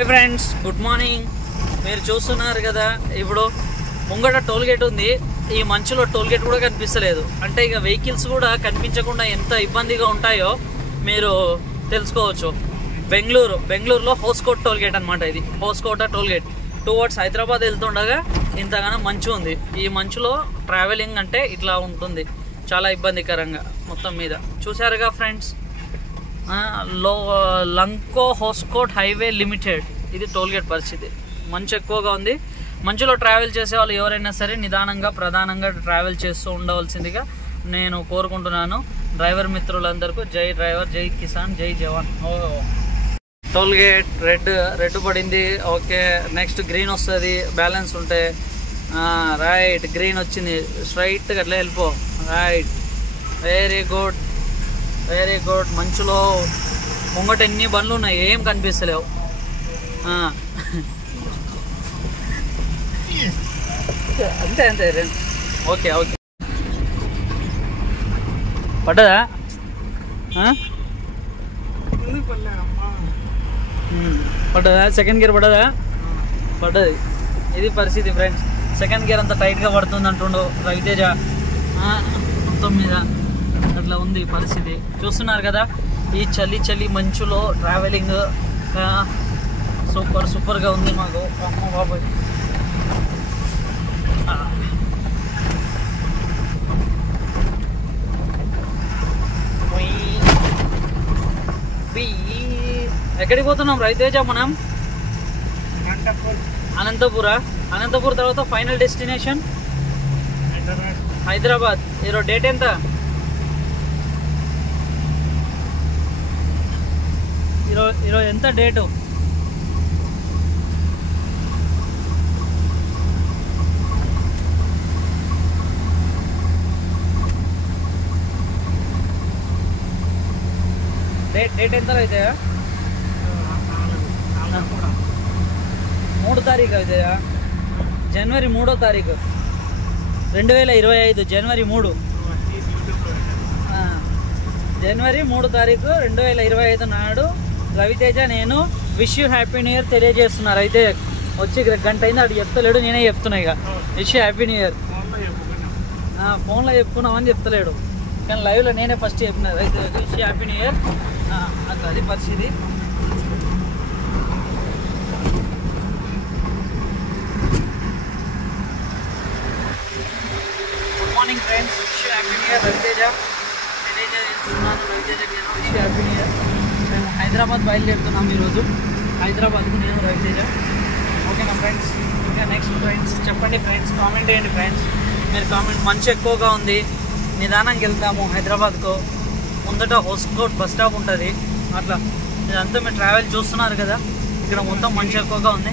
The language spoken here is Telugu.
Hi friends, good morning. మీరు చూస్తున్నారు కదా, ఇప్పుడు ముంగట టోల్ గేట్ ఉంది. ఈ మంచులో టోల్ గేట్ కూడా కనిపిస్తలేదు. అంటే ఇక వెహికల్స్ కూడా కనిపించకుండా ఎంత ఇబ్బందిగా ఉంటాయో మీరు తెలుసుకోవచ్చు. బెంగళూరులో హోస్కోట్ టోల్ గేట్ అనమాట. ఇది Hoskote toll gate. Towards Hyderabad వెళ్తుండగా ఇంతగానో మంచు ఉంది. ఈ మంచులో ట్రావెలింగ్ అంటే ఇట్లా ఉంటుంది, చాలా ఇబ్బందికరంగా. మొత్తం మీద చూసారుగా ఫ్రెండ్స్, లంకో హోస్కోట్ హైవే లిమిటెడ్. ఇది టోల్ గేట్ పరిస్థితి. మంచు ఎక్కువగా ఉంది. మంచులో ట్రావెల్ చేసే వాళ్ళు ఎవరైనా సరే నిదానంగా ప్రధానంగా ట్రావెల్ చేస్తూ ఉండవలసిందిగా నేను కోరుకుంటున్నాను. డ్రైవర్ మిత్రులందరికీ జై డ్రైవర్, జై కిసాన్, జై జవాన్. టోల్ గేట్ రెడ్ పడింది. ఓకే, నెక్స్ట్ గ్రీన్ వస్తుంది. బ్యాలెన్స్ ఉంటే రైట్. గ్రీన్ వచ్చింది, స్ట్రైట్గా అట్లా వెళ్ళిపో. Right, very good, very good. మంచులో ముంగట ఎన్ని బండ్లు ఉన్నాయి, ఏం కనిపిస్తలేవు. అంతే అంతే. ఓకే ఓకే, పడ్డదా? పడ్డదా? సెకండ్ గేర్ పడ్డదా? పడ్డది. ఇది పరిస్థితి ఫ్రెండ్స్. సెకండ్ గేర్ అంతా టైట్గా పడుతుంది అంటుండు రవితేజ. మొత్తం మీద అట్లా ఉంది పరిస్థితి. చూస్తున్నారు కదా, ఈ చలి మంచులో ట్రావెలింగ్ సూపర్గా ఉంది మాకు. అమ్మ బాబాయ్, ఎక్కడికి పోతున్నాం రవితేజ? మనం అనంతపూర్ తర్వాత ఫైనల్ డెస్టినేషన్ హైదరాబాద్. ఈరోజు డేట్ ఎంత? ఈరోజు ఎంత డేటు? డేట్ ఎంత అయితే? 3 తారీఖు అయితే, జనవరి 3వ తారీఖు 2025. జనవరి 3 తారీఖు 2025 నాడు రవితేజ నేను wish you happy new year తెలియజేస్తున్నారు. అయితే వచ్చి గంట అయింది, అటు చెప్తలేడు, నేనే చెప్తున్నా. ఇక wish you happy new year. ఫోన్లో చెప్పుకున్నామని చెప్తలేడు, కానీ లైవ్లో నేనే ఫస్ట్ చెప్పిన. అయితే wish you happy new year. అది పరిస్థితి. Good morning friends, wish you happy new year. Raviteja తెలియజేస్తున్నాను. రవితేజకి నేను wish you happy new year. మేము హైదరాబాద్ బయలుదేరుతున్నాం ఈరోజు. హైదరాబాద్కు నేను రవితేజ. ఓకేనా ఫ్రెండ్స్? ఇంకా నెక్స్ట్ ఫ్రెండ్స్ చెప్పండి ఫ్రెండ్స్, కామెంట్ చేయండి ఫ్రెండ్స్. మీరు కామెంట్. మంచు ఎక్కువగా ఉంది, నిదానంగా వెళ్తాము హైదరాబాద్కు. ముందట హోస్కోట్ బస్ స్టాప్ ఉంటుంది. అట్లా ఇదంతా మీరు ట్రావెల్ చూస్తున్నారు కదా, ఇక్కడ మొత్తం మంచు ఎక్కువగా ఉంది.